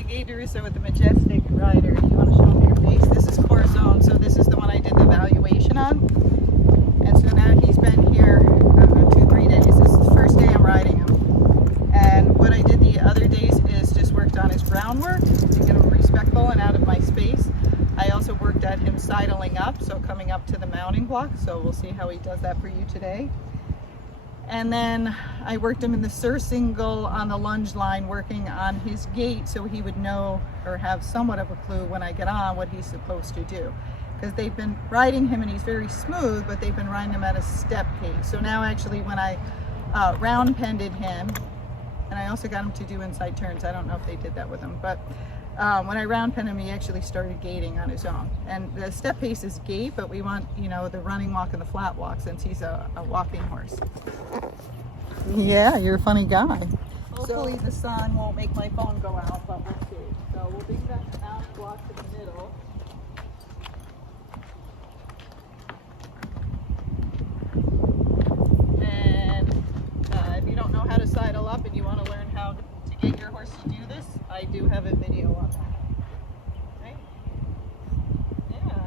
Hi, Gaye DeRusso with the Majestic rider. You want to show me your face? This is Corazon, so this is the one I did the evaluation on. And so now he's been here 2-3 days. This is the first day I'm riding him. And what I did the other days is just worked on his groundwork to get him respectful and out of my space. I also worked at him sidling up, so coming up to the mounting block. So we'll see how he does that for you today. And then I worked him in the surcingle on the lunge line, working on his gait so he would know or have somewhat of a clue when I get on what he's supposed to do. Because they've been riding him and he's very smooth, but they've been riding him at a step pace. So now actually when I round pended him, and I also got him to do inside turns. I don't know if they did that with him, but when I round penned him, he actually started gaiting on his own. And the step pace is gait, but we want, you know, the running walk and the flat walk since he's a walking horse. Yeah, you're a funny guy. Hopefully the sun won't make my phone go out, but we'll see. So we'll bring that mounting block to the middle. And if you don't know how to sidle up and you want to learn how to get your horse to do this, I do have a video on that. Right? Yeah.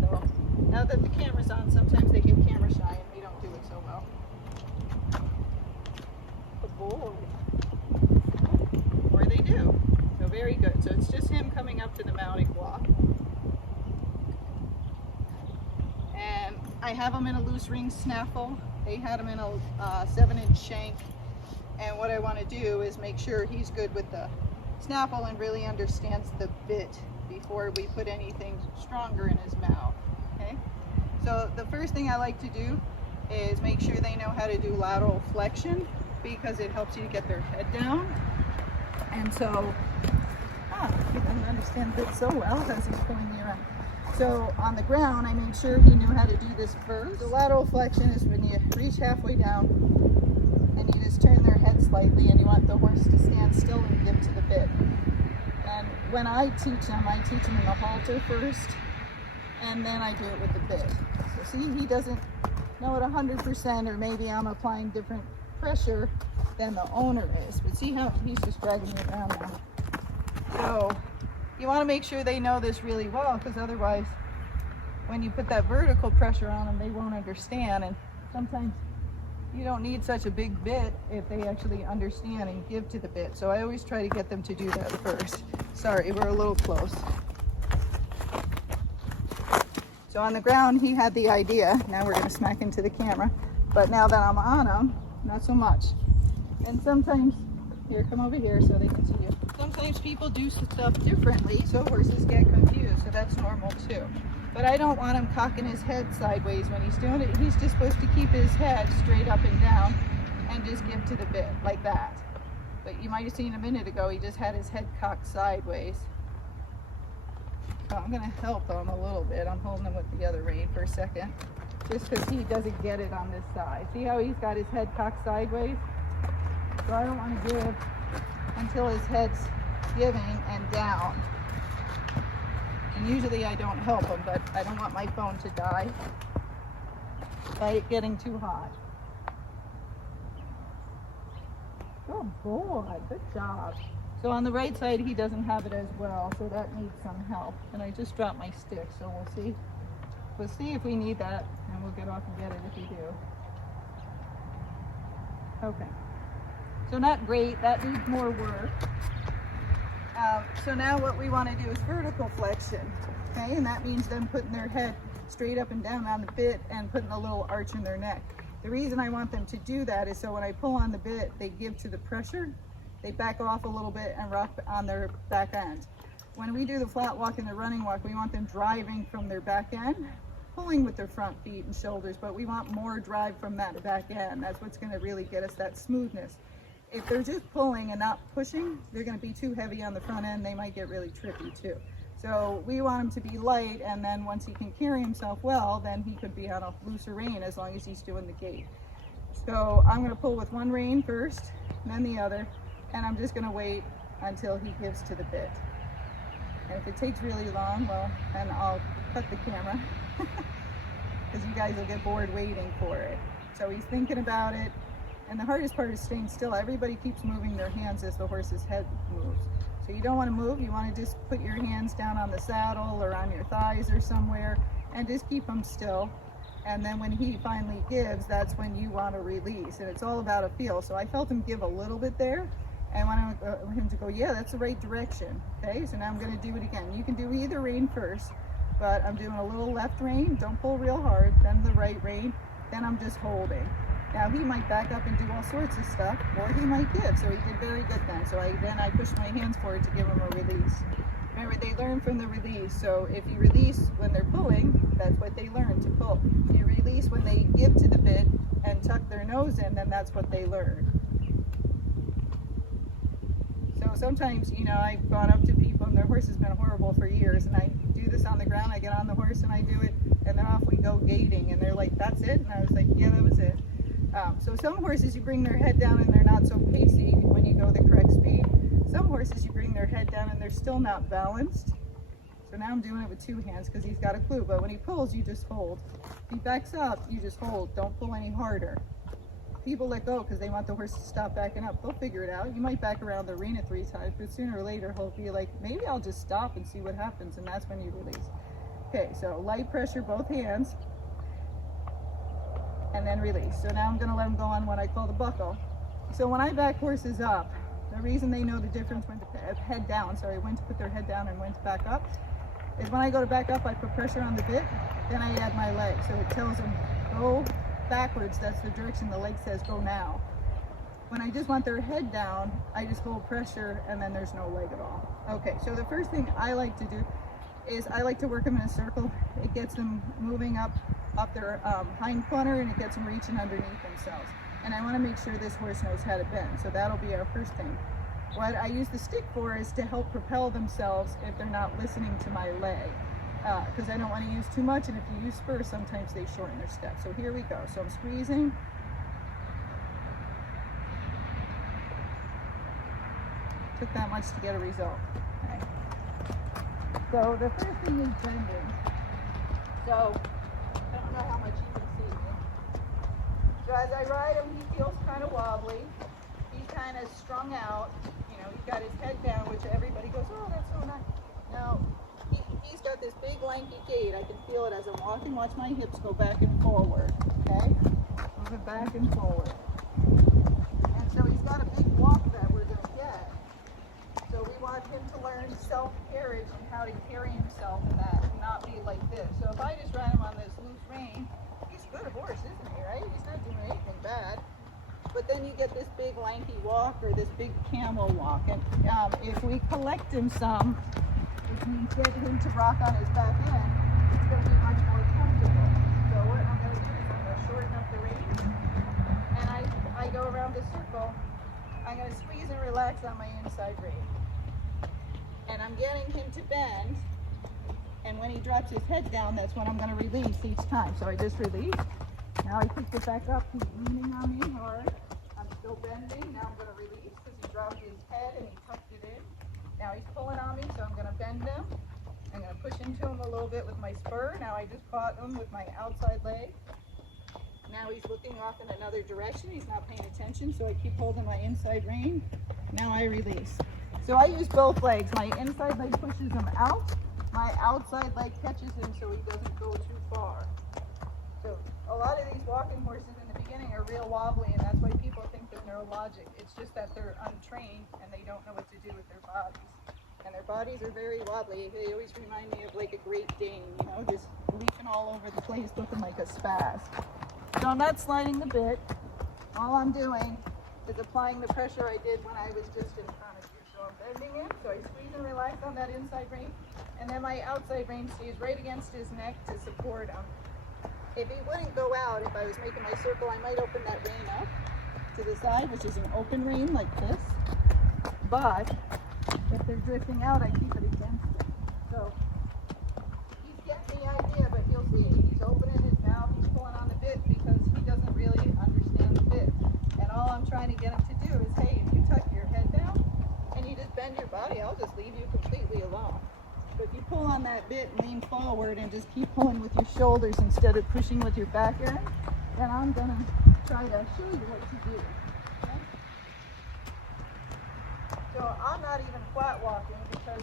So now that the camera's on, sometimes they get camera shy and we don't do it so well. Good boy. Or they do. So very good. So it's just him coming up to the mounting block. And I have him in a loose ring snaffle. They had him in a 7-inch shank. And what I want to do is make sure he's good with the snaffle and really understands the bit before we put anything stronger in his mouth. Okay? So the first thing I like to do is make sure they know how to do lateral flexion, because it helps you to get their head down. And so, he doesn't understand bit so well as he's pulling me around. So on the ground, I made sure he knew how to do this first. The lateral flexion is when you reach halfway down and you just turn their head slightly, and you want the horse to stand still and give to the bit. And when I teach them in the halter first, and then I do it with the bit. So see, he doesn't know it 100%, or maybe I'm applying different pressure than the owner is. But see how he's just dragging me around now. So you want to make sure they know this really well, because otherwise when you put that vertical pressure on them, they won't understand. And sometimes you don't need such a big bit if they actually understand and give to the bit. So I always try to get them to do that first. Sorry, we're a little close. So on the ground, he had the idea. Now we're going to smack into the camera. But now that I'm on him, not so much. And sometimes, here, come over here so they can see you. Sometimes people do stuff differently, so horses get confused. So that's normal too. But I don't want him cocking his head sideways when he's doing it. He's just supposed to keep his head straight up and down and just give to the bit, like that. But you might have seen a minute ago, he just had his head cocked sideways. So I'm gonna help him a little bit. I'm holding him with the other rein for a second, just because he doesn't get it on this side. See how he's got his head cocked sideways? So I don't want to give until his head's giving and down. And usually I don't help him, but I don't want my phone to die by it getting too hot. Good boy, good job. So on the right side, he doesn't have it as well, so that needs some help. And I just dropped my stick, so we'll see. We'll see if we need that, and we'll get off and get it if we do. Okay. So not great, that needs more work. So now what we want to do is vertical flexion, okay? And that means them putting their head straight up and down on the bit and putting a little arch in their neck. The reason I want them to do that is so when I pull on the bit, they give to the pressure, they back off a little bit and rough on their back end. When we do the flat walk and the running walk, we want them driving from their back end, pulling with their front feet and shoulders, but we want more drive from that back end. That's what's going to really get us that smoothness. If they're just pulling and not pushing, they're going to be too heavy on the front end. They might get really trippy too. So we want him to be light, and then once he can carry himself well, then he could be on a looser rein as long as he's doing the gait. So I'm going to pull with one rein first, then the other, and I'm just going to wait until he gives to the bit. And if it takes really long, well, then I'll cut the camera because you guys will get bored waiting for it. So he's thinking about it. And the hardest part is staying still. Everybody keeps moving their hands as the horse's head moves. So you don't want to move. You want to just put your hands down on the saddle or on your thighs or somewhere and just keep them still. And then when he finally gives, that's when you want to release. And it's all about a feel. So I felt him give a little bit there. And I want him to go, yeah, that's the right direction. Okay, so now I'm going to do it again. You can do either rein first, but I'm doing a little left rein. Don't pull real hard. Then the right rein. Then I'm just holding. Now he might back up and do all sorts of stuff, or he might give. So he did very good then. So I pushed my hands forward to give him a release. Remember, they learn from the release. So if you release when they're pulling, that's what they learn, to pull. If you release when they give to the bit and tuck their nose in, then that's what they learn. So sometimes, you know, I've gone up to people and their horse has been horrible for years, and I do this on the ground. I get on the horse and I do it, and then off we go gating, and they're like, that's it? And I was like, yeah, that was it. So some horses, you bring their head down and they're not so pacey when you go the correct speed. Some horses, you bring their head down and they're still not balanced. So now I'm doing it with two hands because he's got a clue. But when he pulls, you just hold. If he backs up, you just hold. Don't pull any harder. People let go because they want the horse to stop backing up. They'll figure it out. You might back around the arena 3 times, but sooner or later he'll be like, maybe I'll just stop and see what happens, and that's when you release. Okay, so light pressure, both hands, and then release. So now I'm going to let him go on what I call the buckle. So when I back horses up, the reason they know the difference when to head down, when to put their head down and when to back up, is when I go to back up, I put pressure on the bit, then I add my leg. So it tells them, go backwards, that's the direction the leg says, go now. When I just want their head down, I just hold pressure and then there's no leg at all. Okay, so the first thing I like to do is I like to work them in a circle. It gets them moving up their hind corner, and it gets them reaching underneath themselves. And I want to make sure this horse knows how to bend, so that'll be our first thing. What I use the stick for is to help propel themselves if they're not listening to my leg, because I don't want to use too much, and if you use spurs, sometimes they shorten their step. So here we go. So I'm squeezing. Took that much to get a result. Okay. So the first thing is bending. So I don't know how much you can see me. So as I ride him, he feels kind of wobbly. He's kind of strung out. You know, he's got his head down, which everybody goes, oh, that's so nice. Now, he's got this big lanky gait. I can feel it as I'm walking. Watch my hips go back and forward. Okay? Move it back and forward. And so he's got a big walk that we're going to get. So we want him to learn self-carriage and how to carry himself and that, and not be like this. So if I just ride him on this loose rein, he's a good horse, isn't he, right? He's not doing anything bad. But then you get this big lanky walk or this big camel walk. And if we collect him some, which means get him to rock on his back end, it's going to be much more comfortable. So what I'm going to do is I'm going to shorten up the rein, and I go around the circle. I'm going to squeeze and relax on my inside rein. And I'm getting him to bend, and when he drops his head down, that's when I'm going to release each time. So I just release. Now I pick it back up. He's leaning on me hard. I'm still bending. Now I'm going to release because he dropped his head and he tucked it in. Now he's pulling on me, so I'm going to bend him. I'm going to push into him a little bit with my spur. Now I just caught him with my outside leg. Now he's looking off in another direction. He's not paying attention, so I keep holding my inside rein. Now I release. So I use both legs. My inside leg pushes him out. My outside leg catches him so he doesn't go too far. So a lot of these walking horses in the beginning are real wobbly, and that's why people think they're neurologic. It's just that they're untrained and they don't know what to do with their bodies. And their bodies are very wobbly. They always remind me of like a Great Dane, you know, just leaping all over the place looking like a spaz. So I'm not sliding the bit. All I'm doing is applying the pressure I did when I was just in front of you. So I'm bending in, so I squeeze and relax on that inside rein, and then my outside rein stays right against his neck to support him. If he wouldn't go out, if I was making my circle, I might open that rein up to the side, which is an open rein like this. But if they're drifting out, I keep it against him. So he's getting the idea, but you'll see he's opening his mouth, he's pulling on the bit because he doesn't really understand the bit. And all I'm trying to get him to do is, hey, if you tuck your head down and you just bend your body, I'll just leave you completely alone. But if you pull on that bit and lean forward and just keep pulling with your shoulders instead of pushing with your back end, then I'm going to try to show you what to do. Okay? So I'm not even flat walking because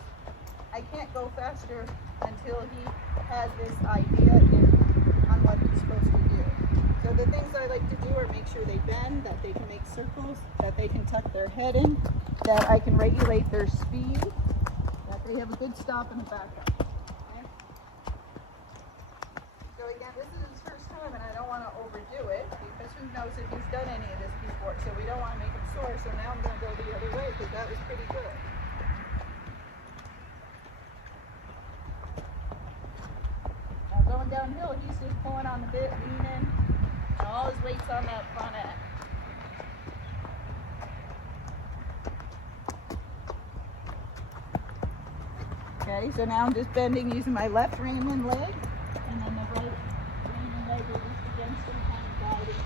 I can't go faster until he has this idea on what he's supposed to do. So the things I like to do are make sure they bend, that they can make circles, that they can tuck their head in, that I can regulate their speed, that they have a good stop and a backup. Okay? So again, this is his first time and I don't want to overdo it because who knows if he's done any of this before. So we don't want to make him sore. So now I'm going to go the other way because that was pretty good. Now going downhill, he's just pulling on the bit, leaning, and all his weight's on that front end. Okay, so now I'm just bending using my left rein and leg, and then the right rein and leg are just against him, kind of guiding him.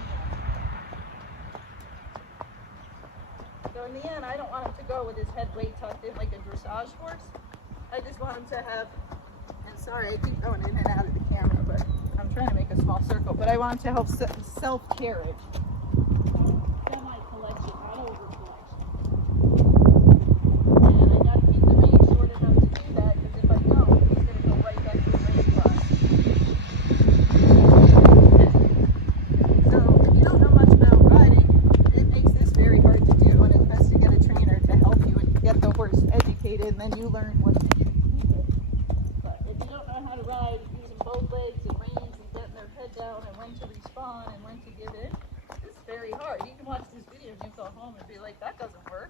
So in the end, I don't want him to go with his head way tucked in like a dressage horse. I just want him to have, and sorry, I keep going in and out of the camera, but I'm trying to make a small circle, but I want him to help self-carriage. Semi-collection, not over-collection. And I got to keep the reins short enough to do that, because if I don't, he's going to go right back to the rein line. So if you don't know much about riding, it makes this very hard to do, and it's best to get a trainer to help you and get the horse educated, and then you learn what to do. But if you don't know how to ride using both legs and reins and getting their head down and when to respond and when to give in, it's very hard. You can watch this video and you go home and be like, that doesn't work.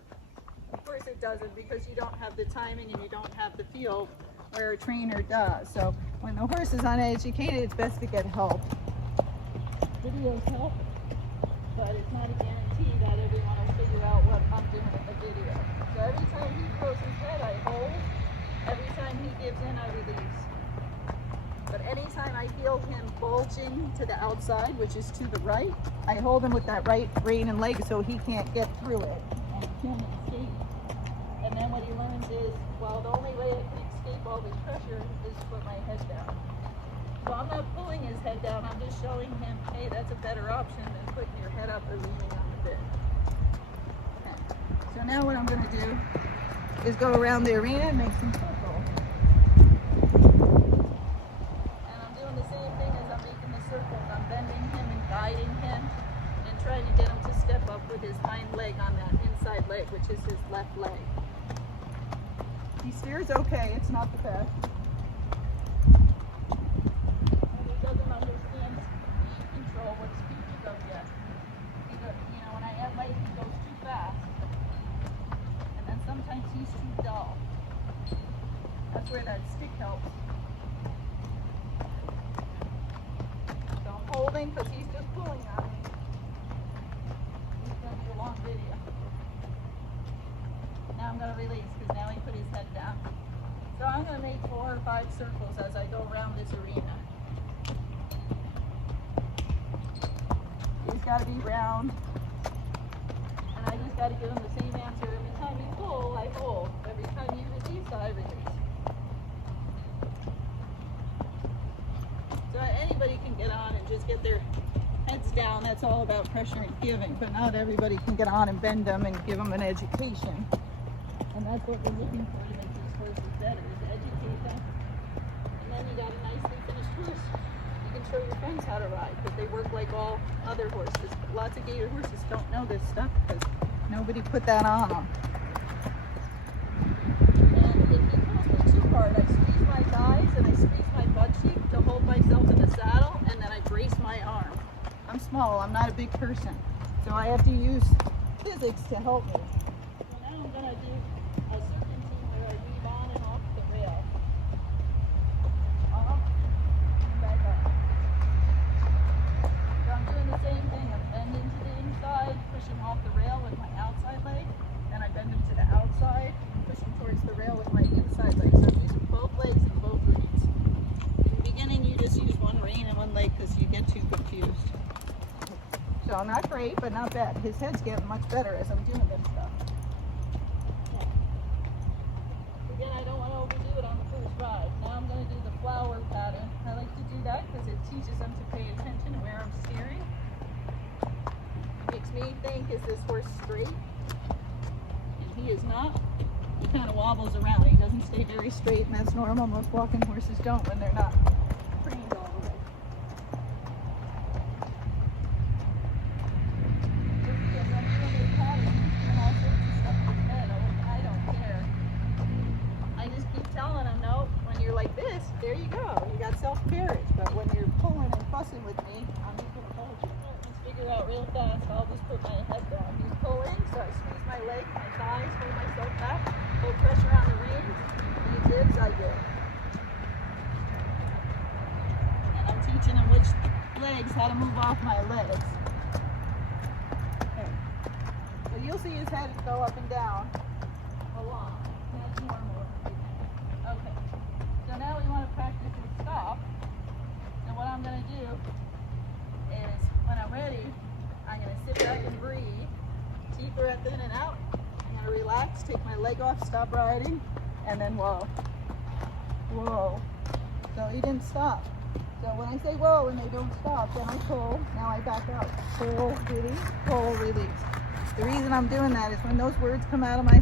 Of course it doesn't, because you don't have the timing and you don't have the feel where a trainer does. So when the horse is uneducated, it's best to get help. Videos help, but it's not a guarantee that everyone will figure out what I'm doing in the video. So every time he throws his head, I hold. Every time he gives in, I release. But anytime I feel him bulging to the outside, which is to the right, I hold him with that right rein and leg so he can't get through it and can't escape. And then what he learns is, well, the only way I can escape all this pressure is to put my head down. So I'm not pulling his head down, I'm just showing him, hey, that's a better option than putting your head up or leaning on the bit. Okay. So now what I'm going to do is go around the arena and make some circles. And I'm doing the same thing as I'm making the circles. I'm bending him and guiding him and trying to get him to step up with his hind leg on that inside leg, which is his left leg. He steers okay, it's not the best. And he doesn't understand speed control, what speed he goes yet. He goes, you know, when I add light, he goes too fast. And sometimes he's too dull. That's where that stick helps. So I'm holding because he's just pulling on me. It's going to be a long video. Now I'm going to release because now he put his head down. So I'm going to make 4 or 5 circles as I go around this arena. He's got to be round. And I just got to give him the same answer. Every time you pull, I hold. Every time you release, I release. So anybody can get on and just get their heads down. That's all about pressure and giving. But not everybody can get on and bend them and give them an education. And that's what we're looking for to make these horses better, is educate them. And then you got a nicely finished horse. You can show your friends how to ride, because they work like all other horses. But lots of gaited horses don't know this stuff because nobody put that on them. And if he pulls me too hard, I squeeze my thighs and I squeeze my butt cheek to hold myself in the saddle, and then I brace my arm. I'm small, I'm not a big person, so I have to use physics to help me. So now I'm going to do a serpentine where I weave on and off the rail. Off and back up. So I'm doing the same thing. I'm bending to the inside, pushing off the rail with my outside leg. Then I bend him to the outside, pushing towards the rail with my inside leg. So I'm using both legs and both reins. In the beginning, you just use one rein and one leg because you get too confused. So not great, but not bad. His head's getting much better as I'm doing this stuff. Yeah. Again, I don't want to overdo it on the first ride. Now I'm going to do the flower pattern. I like to do that because it teaches them to pay attention to where I'm steering. It makes me think, is this horse straight? And he he is not. He kind of wobbles around. He doesn't stay very straight, and that's normal. Most walking horses don't when they're not trained all the way. I don't care. I just keep telling him, no, when you're like this, there you go. You got self-carriage. But when you're pulling and fussing with me, I'm just going to hold you. Let's figure out real fast. I'll just put my head down. He's pulling, so I squeeze my leg, my thighs, hold myself back, hold pressure on the reins. He dips, I dip. And I'm teaching him which legs, how to move off my legs. Okay. So you'll see his head go up and down along. That's normal. Okay. So now we want to practice his stop. And what I'm going to do is, when I'm ready, I'm going to sit back and breathe. Deep breath in and out. I'm going to relax, take my leg off, stop riding, and then whoa. Whoa. So he didn't stop. So when I say whoa and they don't stop, then I pull. Now I back out. Pull, release. The reason I'm doing that is when those words come out of my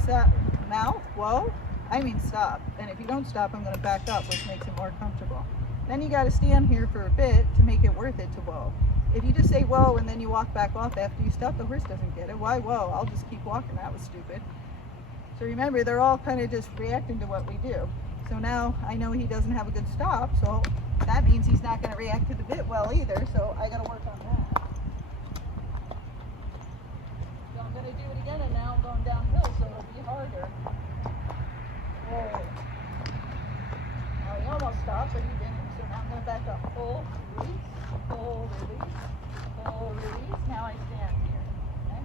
mouth, whoa, I mean stop. And if you don't stop, I'm going to back up, which makes it more comfortable. Then you got to stand here for a bit to make it worth it to whoa. If you just say whoa and then you walk back off after you stop, the horse doesn't get it. Why whoa? I'll just keep walking. That was stupid. So remember, they're all kind of just reacting to what we do. So now I know he doesn't have a good stop, so that means he's not going to react to the bit well either, so I got to work on that. So I'm going to do it again, and now I'm going downhill, so it'll be harder. Whoa. Now he almost stopped, but he didn't, so now I'm going to back up. Pull, release, pull, release, pull, release. Now I stand here. Okay?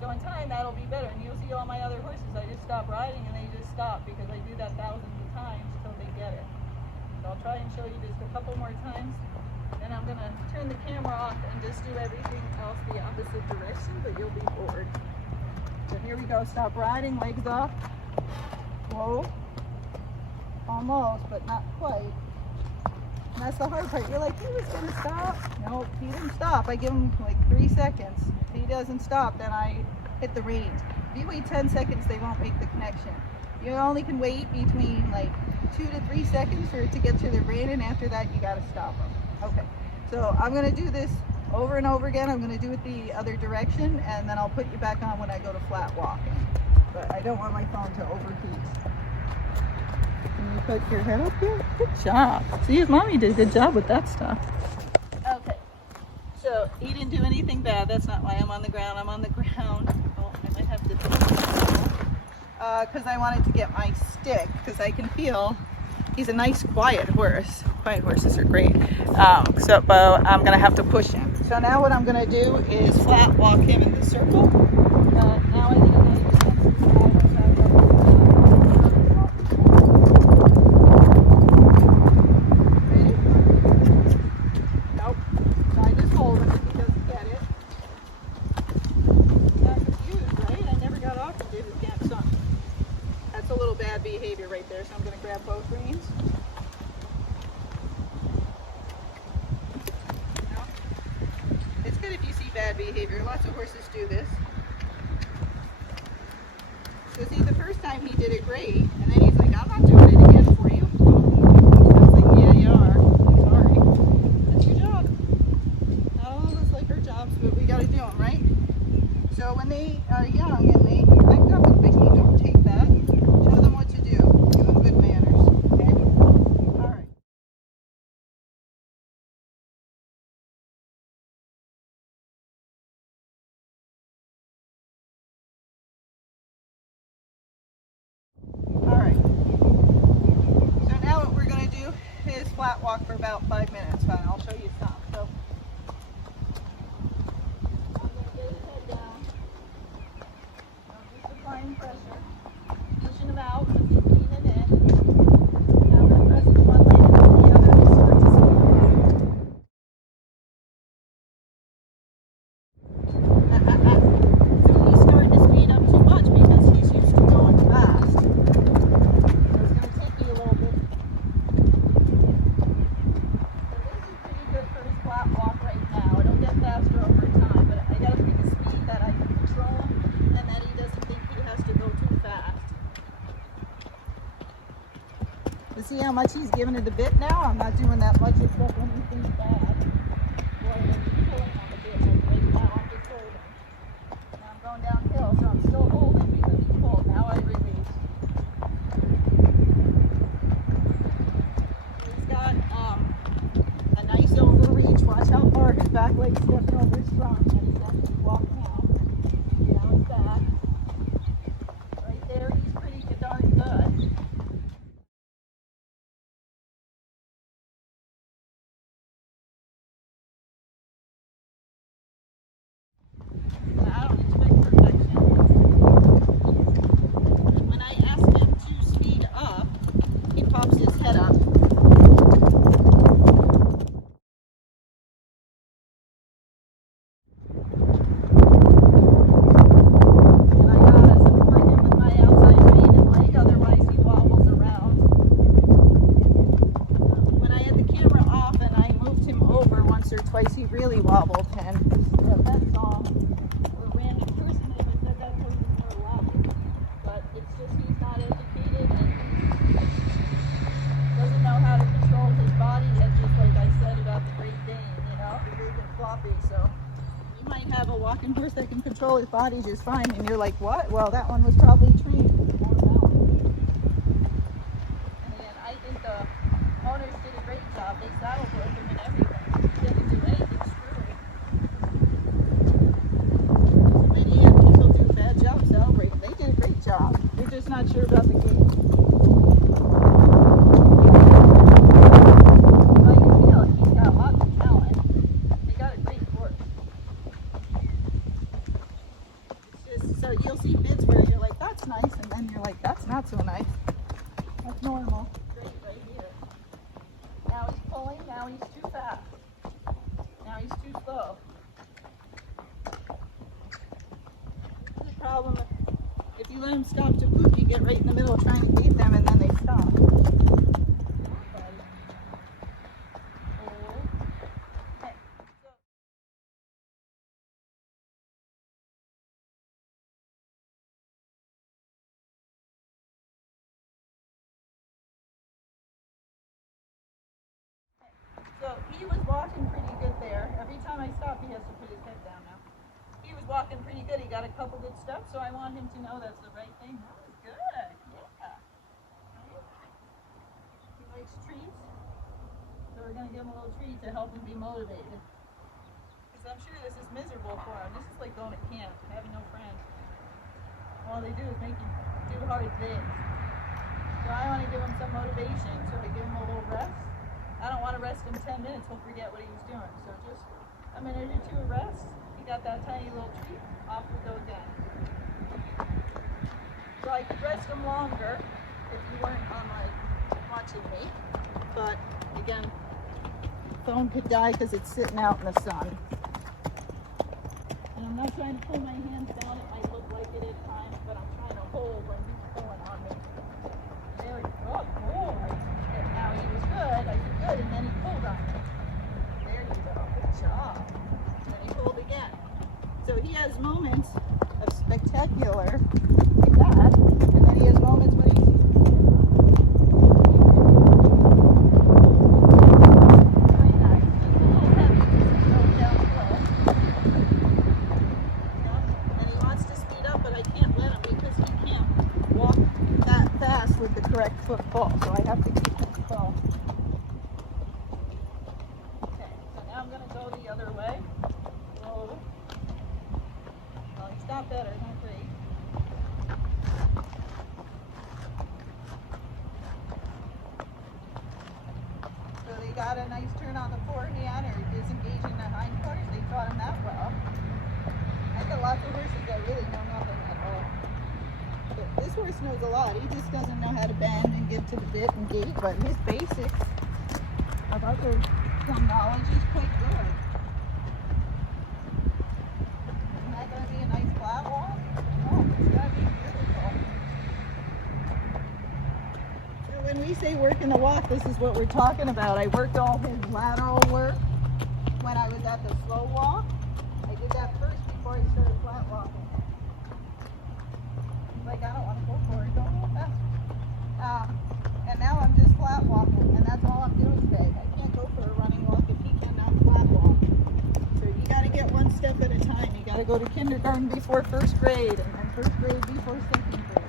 So in time, that'll be better, and you'll see all my other horses, I just stop riding and they just stop because I do that thousands of times until they get it. So I'll try and show you just a couple more times. Then I'm going to turn the camera off and just do everything else the opposite direction, but you'll be bored. So here we go. Stop riding, legs off. Whoa. Almost, but not quite. And that's the hard part. You're like, he was going to stop. Nope, he didn't stop. I give him like 3 seconds. If he doesn't stop, then I hit the reins. If you wait 10 seconds, they won't make the connection. You only can wait between like 2 to 3 seconds for it to get to the rein, and after that you got to stop them. Okay, so I'm going to do this over and over again. I'm going to do it the other direction, and then I'll put you back on when I go to flat walking. But I don't want my phone to overheat. Can you put your head up here? Good job. See, his mommy did a good job with that stuff. Okay, so he didn't do anything bad. That's not why I'm on the ground. I'm on the ground. Oh, I might have to because I wanted to get my stick, because I can feel he's a nice quiet horse. Quiet horses are great. But I'm going to have to push him. So now what I'm going to do is flat walk him in the circle. Now I think I'm going to use ready? Nope. So I just hold him if he doesn't get it. Got confused, right? I never got off and did it again. So that's a little bad behavior right there, so I'm going to grab both reins. It's good if you see bad behavior. Lots of horses do this. So see, the first time he did it great, and then he's like, I'm not doing it again for you. I was like, yeah, you are. Sorry. That's your job. Not all of us like our jobs, but we got to do them, right? So when they are young and they act up and quickly, don't take that. Show them what to do. Give them good manners. Okay? All right. All right. So now what we're going to do is flat walk for about 5 minutes. Fine, I'll show you some. So I'm going to get his head down. Just applying pressure. Pushing him out with the leaning in. Now I'm going to press with one leg and then the other to start to speed up. So he's starting to speed up too much because he's used to going fast. So it's going to take you a little bit. So this is pretty good for see how much he's giving to the bit now? I'm not doing that much except when anything's bad. Or when he's pulling on the bit, like right now I'm just holding. Now I'm going downhill, so I'm still holding because he's pulled. Now I release. He's got a nice overreach. Watch how far his back leg's stepping over his trunk, and he's actually walking out. Now he's back. Right there, he's pretty darn good. I don't expect perfection. When I ask him to speed up, he pops his head up. And I gotta support him with my outside rein and leg, otherwise he wobbles around. When I had the camera off and I moved him over once or twice, he really wobbled, and that's all. A random person may have said that because he's more loud, but it's just he's not educated and doesn't know how to control his body yet, just like I said about the Great Dane, you know, the big and floppy. So you might have a walking horse that can control his body just fine, and you're like, what? Well, that one was probably trained for more balance. And again, I think the owners did a great job. They saddle broke him and everything. They didn't do anything screwy. So many people do a bad job celebrating. They did a great job. They're just not sure about the game. I can feel it. He's got lots of talent. They got a great horse. It's just, so you'll see bits where you're like, that's nice, and then you're like, that's not so nice. That's normal. Great right here. Now he's pulling, now he's too fast. Now he's too slow. This is the problem. If you let him stop to poop, you get right in the middle trying to beat them, and then they stop. So he was walking pretty good there. Every time I stop, he has to put his head down now. He was walking pretty good. He got a couple good steps, so I want him to know that's the right thing. That was good. Yeah. He likes treats, so we're going to give him a little treat to help him be motivated. Because I'm sure this is miserable for him. This is like going to camp, having no friends. All they do is make him do hard things. So I want to give him some motivation, so I give him a little rest. I don't want to rest him 10 minutes, he'll forget what he was doing. So just a minute or two of rest. He got that tiny little treat, off we go again. So I could rest him longer if you weren't on watching me. But again, the phone could die because it's sitting out in the sun. And I'm not trying to pull my hands down, it might look like it at times, but I'm trying to hold when he's pulling on me. There we go, boy. Now he was good, I did good, and then he pulled on me. There you go, good job. And then he pulled again. So he has moments of spectacular like that, and then he has moments when he's very nice. He's a little heavy because he's going downhill. And he wants to speed up, but I can't let him because he can't walk that fast with the correct footfall, so I have to keep him slow. Okay, so now I'm going to go the other way. Whoa. Well, he's not better, not great. So they got a nice turn on the forehand or disengaging the hindquarters. They taught him that well. I got lots of horses that really know nothing at all. But this horse knows a lot. He just doesn't know how to bend and give to the bit and gait, but his basics of other some knowledge is quite good. Isn't that going to be a nice flat walk? Oh, it's going to be beautiful. So when we say working the walk, this is what we're talking about. I worked all his lateral work when I was at the slow walk. I did that first before I started flat walking. Like, I don't want to go for it, don't go fast. And now I'm just flat to go to kindergarten before first grade, and then first grade before second grade.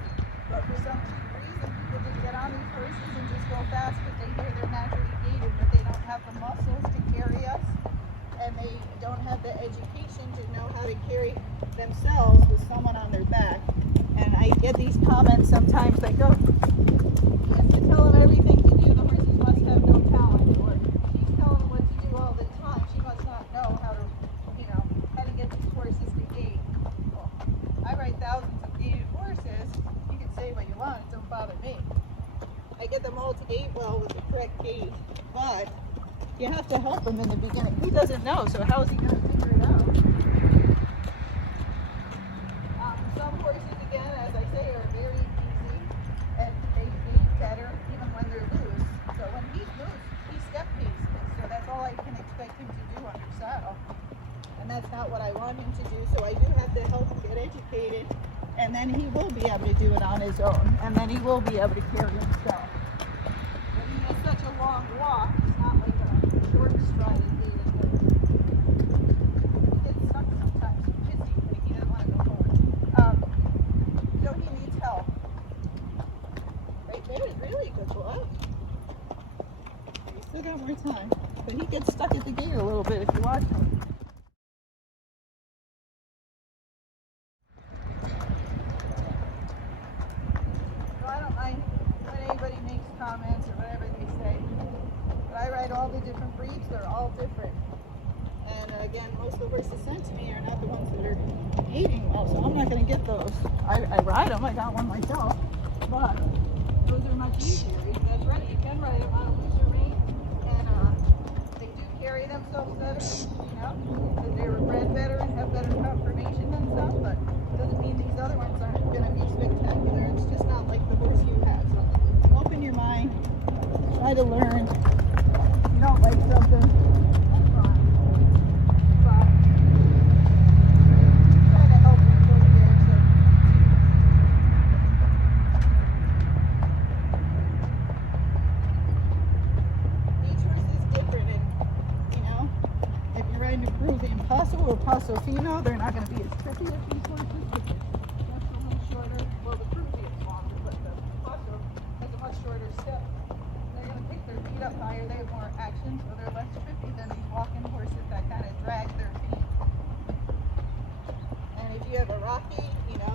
But for some reason, people just get on these horses and just go fast because they hear they're naturally gaited, but they don't have the muscles to carry us, and they don't have the education to know how to carry themselves with someone on their back. And I get these comments sometimes like, oh, you have to tell them everything to do. The horses must have no talent. Or she's telling them what to do all the time. She must not know how to, how to get these horses to gait. Well, I ride thousands of gaited horses. You can say what you want. It don't bother me. I get them all to gait well with the correct gait. But you have to help him in the beginning. He doesn't know, so how is he going to figure it out? Some horses, again, as I say, are very easy, and they gait better even when they're loose. So when he's loose, he step paces, so that's all I can expect him to do under saddle. And that's not what I want him to do, so I do have to help him get educated, and then he will be able to do it on his own, and then he will be able to carry himself. But he has such a long walk, it's not like a short stride gait. He gets stuck sometimes, he's pissy, like he doesn't want to go forward. So he needs help. Right there is really a good blow. He's still got more time, but he gets stuck at the gate a little bit if you watch him. So I don't mind when anybody makes comments or whatever they say, but I ride all the different breeds. They're all different. And again, most of the horses sent to me are not the ones that are gaiting well, so I'm not going to get those. I ride them, I got one myself, but those are much easier. That's right, you can ride them on a looser rein, and they do carry themselves better, because they were bred better and have better conformation and stuff, but it doesn't mean these other ones aren't going to be spectacular. It's just not like the horse you have. So open your mind, try to learn. If you don't like something, that's fine. But try to help them go there. So each horse is different, and if you're riding to Peruvian Paso or Paso Fino, they're not going to be as tricky as these horses. That's a little shorter. Well, the Peruvian's longer, but the Paso has a much shorter step. They're going to pick their feet up higher. They have more action, so they're less tricky than these walking horses that kind of drag their feet. And if you have a Rocky,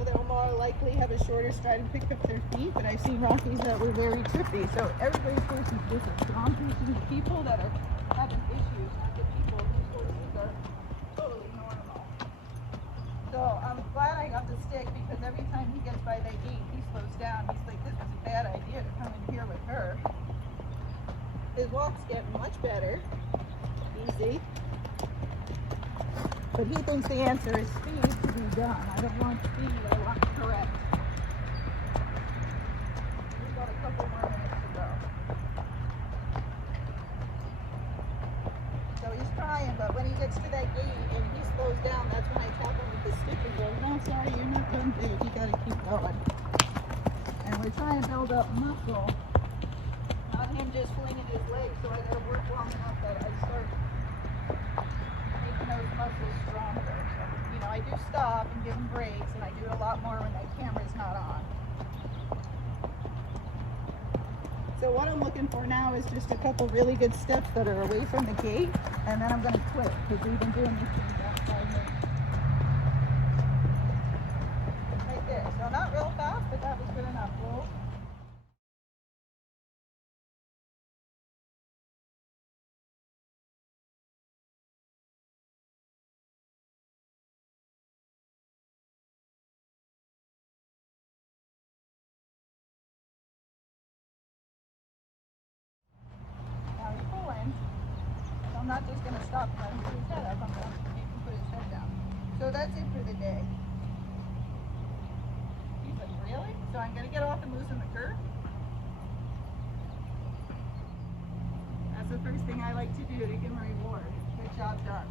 they'll more likely have a shorter stride and pick up their feet. But I've seen Rockies that were very trippy. So everybody's horse is different. So I'm teaching the people that are having issues, not the people whose horses are totally normal. So I'm glad I got the stick, because every time he gets by that gate, he slows down. He's like, this was a bad idea to come in here with her. His walk's getting much better. Easy. But he thinks the answer is speed to be done. I don't want speed, I want correct. We've got a couple more minutes to go. So he's trying, but when he gets to that gate and he slows down, that's when I tap him with the stick and go, no, sorry, you're not done, dude. You gotta keep going. And we're trying to build up muscle, not him just flinging his legs, so I gotta work long enough that I start making those muscles stronger. So, I do stop and give him breaks, and I do it a lot more when that camera's not on. So what I'm looking for now is just a couple really good steps that are away from the gate, and then I'm going to quit, because we've been doing these things about 5 minutes. Right there. So not real fast, but that was good enough. Roll. I'm not just going to stop and let him put his head up. I'm going to make him put his head down. So that's it for the day. He's like, really? So I'm going to get off and loosen the curve. That's the first thing I like to do to give him a reward. Good job done.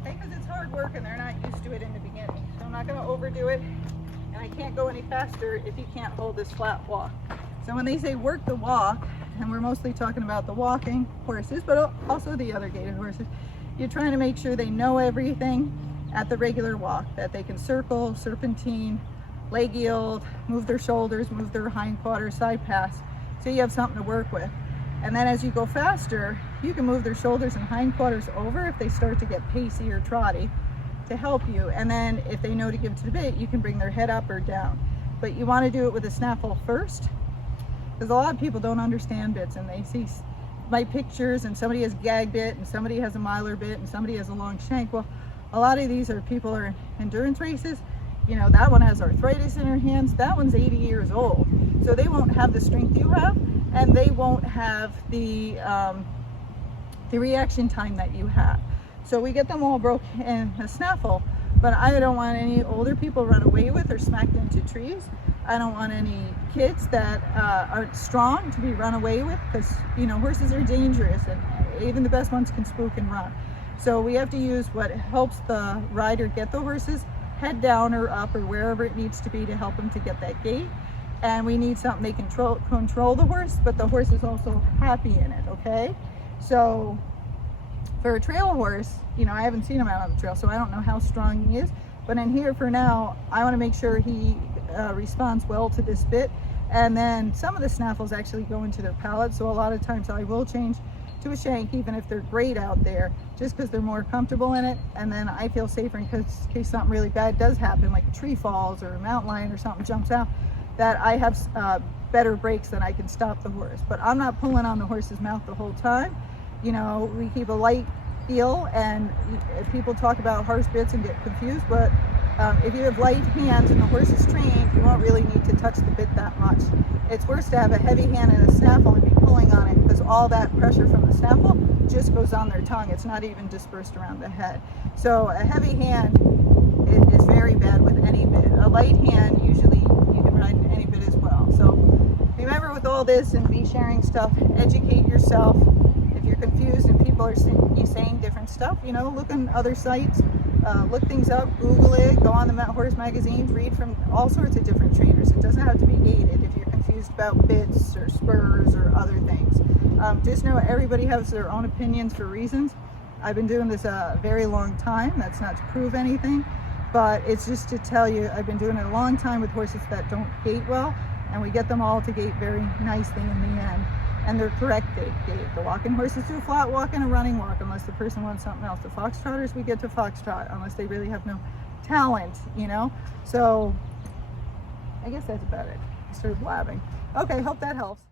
Okay, because it's hard work and they're not used to it in the beginning. So I'm not going to overdo it. And I can't go any faster if he can't hold this flat walk. So when they say work the walk, and we're mostly talking about the walking horses, but also the other gaited horses, you're trying to make sure they know everything, at the regular walk, that they can circle, serpentine, leg yield, move their shoulders, move their hindquarters, side pass, so you have something to work with. And then as you go faster, you can move their shoulders and hindquarters over if they start to get pacey or trotty to help you. And then if they know to give to the bit, you can bring their head up or down. But you want to do it with a snaffle first, because a lot of people don't understand bits, and they see my pictures and somebody has gagged it and somebody has a miler bit and somebody has a long shank. Well, a lot of these are people are in endurance races. You know, that one has arthritis in her hands, that one's 80 years old, so they won't have the strength you have, and they won't have the reaction time that you have. So we get them all broke in a snaffle, but I don't want any older people run away with or smacked into trees. I don't want any kids that aren't strong to be run away with, because, you know, horses are dangerous, and even the best ones can spook and run. So we have to use what helps the rider get the horses head down or up or wherever it needs to be to help them to get that gait. And we need something they control the horse, but the horse is also happy in it, okay? So for a trail horse, you know, I haven't seen him out on the trail, so I don't know how strong he is, but in here for now, I want to make sure he responds well to this bit. And then some of the snaffles actually go into their palate, so a lot of times I will change to a shank even if they're great out there, just because they're more comfortable in it, and then I feel safer in case something really bad does happen, like a tree falls or a mountain lion or something jumps out, that I have better brakes than I can stop the horse. But I'm not pulling on the horse's mouth the whole time. You know, we keep a light feel, and people talk about harsh bits and get confused, but if you have light hands and the horse is trained, you won't really need to touch the bit that much. It's worse to have a heavy hand in a snaffle and be pulling on it, because all that pressure from the snaffle just goes on their tongue. It's not even dispersed around the head. So a heavy hand is very bad with any bit. A light hand, usually you can ride any bit as well. So remember, with all this and me sharing stuff, educate yourself. If you're confused and people are saying different stuff, you know, look on other sites, look things up, Google it, go on the horse magazines, read from all sorts of different trainers. It doesn't have to be Gated if you're confused about bits or spurs or other things. Just know everybody has their own opinions for reasons. I've been doing this a very long time. That's not to prove anything, but it's just to tell you I've been doing it a long time with horses that don't gait well, and we get them all to gait very nicely in the end. And they're correct gait. The walking horses do a flat walk and a running walk unless the person wants something else. The foxtrotters, we get to foxtrot unless they really have no talent, you know? So I guess that's about it. I started blabbing. Okay, hope that helps.